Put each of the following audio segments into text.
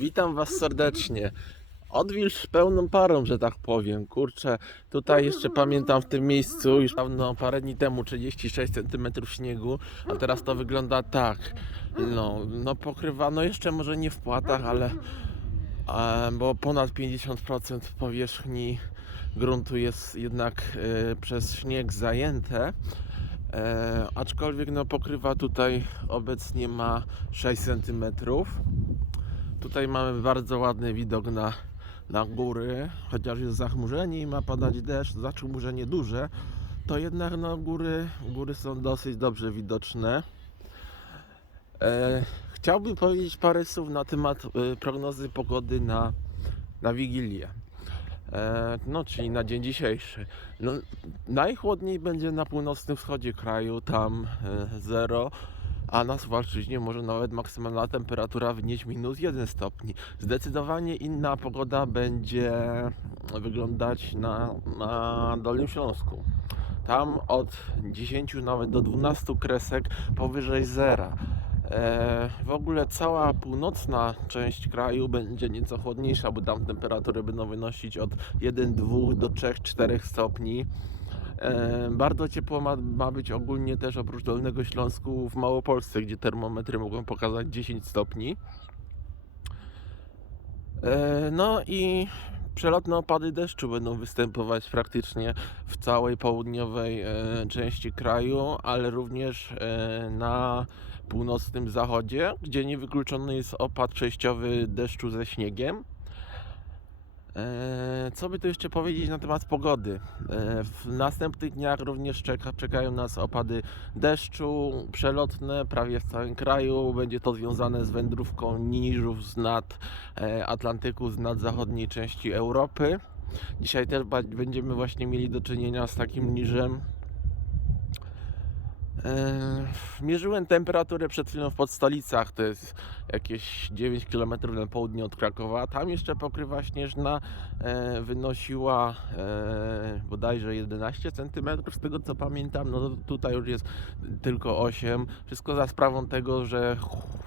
Witam Was serdecznie. Odwilż pełną parą, że tak powiem. Kurczę, tutaj jeszcze pamiętam w tym miejscu już dawno, parę dni temu 36 cm śniegu, a teraz to wygląda tak. No, no pokrywano jeszcze może nie w płatach, ale e, bo ponad 50% powierzchni gruntu jest jednak e, przez śnieg zajęte. E, aczkolwiek no, pokrywa tutaj obecnie ma 6 cm. Tutaj mamy bardzo ładny widok na, na góry, chociaż jest zachmurzenie i ma padać deszcz, zachmurzenie duże, to jednak no, góry, góry są dosyć dobrze widoczne. E, chciałbym powiedzieć parę słów na temat e, prognozy pogody na, na Wigilię. E, no, czyli na dzień dzisiejszy. No, najchłodniej będzie na północnym wschodzie kraju, tam e, 0, a na Suwalszczyźnie może nawet maksymalna temperatura wynieść minus 1 stopni. Zdecydowanie inna pogoda będzie wyglądać na, na Dolnym Śląsku. Tam od 10 nawet do 12 kresek powyżej zera. E, w ogóle cała północna część kraju będzie nieco chłodniejsza, bo tam temperatury będą wynosić od 1, 2 do 3, 4 stopni. E, bardzo ciepło ma, ma być ogólnie też oprócz Dolnego Śląsku w Małopolsce, gdzie termometry mogą pokazać 10 stopni. E, no i przelotne opady deszczu będą występować praktycznie w całej południowej e, części kraju, ale również na północnym zachodzie, gdzie niewykluczony jest opad przejściowy deszczu ze śniegiem. E, Co by tu jeszcze powiedzieć na temat pogody? E, W następnych dniach również czeka, czekają nas opady deszczu przelotne prawie w całym kraju. Będzie to związane z wędrówką niżów z nad e, Atlantyku, z nad zachodniej części Europy. Dzisiaj też będziemy właśnie mieli do czynienia z takim niżem. E, Mierzyłem temperaturę przed chwilą w podstolicach, to jest jakieś 9 km na południe od Krakowa. Tam jeszcze pokrywa śnieżna e, wynosiła e, bodajże 11 cm, z tego co pamiętam. No tutaj już jest tylko 8. Wszystko za sprawą tego, że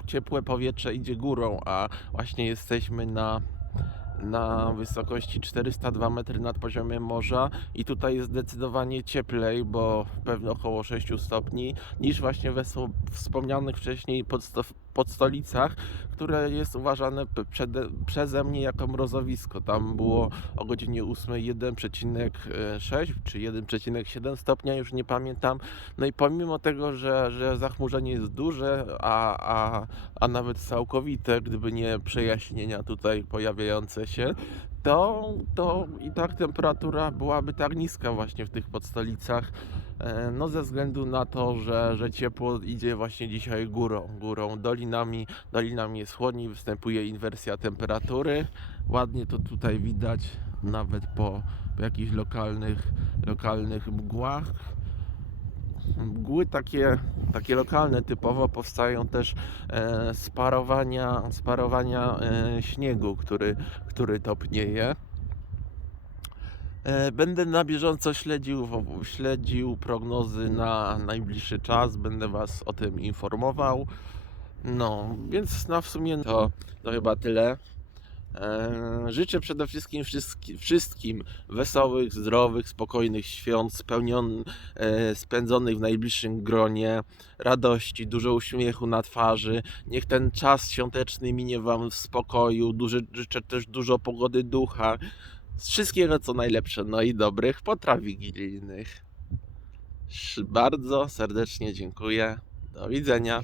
ciepłe powietrze idzie górą, a właśnie jesteśmy na na wysokości 402 metry nad poziomem morza i tutaj jest zdecydowanie cieplej, bo pewnie około 6 stopni, niż właśnie we wspomnianych wcześniej podsto- podstolicach, które jest uważane przede, przeze mnie jako mrozowisko. Tam było o godzinie 8 1,6 czy 1,7 stopnia, już nie pamiętam. No i pomimo tego, że, że zachmurzenie jest duże, a, a, a nawet całkowite, gdyby nie przejaśnienia tutaj pojawiające się, to, to i tak temperatura byłaby tak niska właśnie w tych podstolicach. E, No ze względu na to, że, że ciepło idzie właśnie dzisiaj górą, górą, dolinami, dolinami jest chłodniej, występuje inwersja temperatury. Ładnie to tutaj widać nawet po, po jakichś lokalnych, lokalnych mgłach. Mgły takie, takie lokalne typowo powstają też e, z parowania, z parowania e, śniegu, który, który topnieje. E, Będę na bieżąco śledził, śledził prognozy na najbliższy czas, będę Was o tym informował. No, więc na w sumie to, to chyba tyle. E, Życzę przede wszystkim wszystkim, wesołych, zdrowych, spokojnych świąt, spełnion, e, spędzonych w najbliższym gronie, radości, dużo uśmiechu na twarzy. Niech ten czas świąteczny minie Wam w spokoju. Życzę też dużo pogody ducha. Wszystkiego co najlepsze, no i dobrych potraw wigilijnych. Bardzo serdecznie dziękuję. Do widzenia.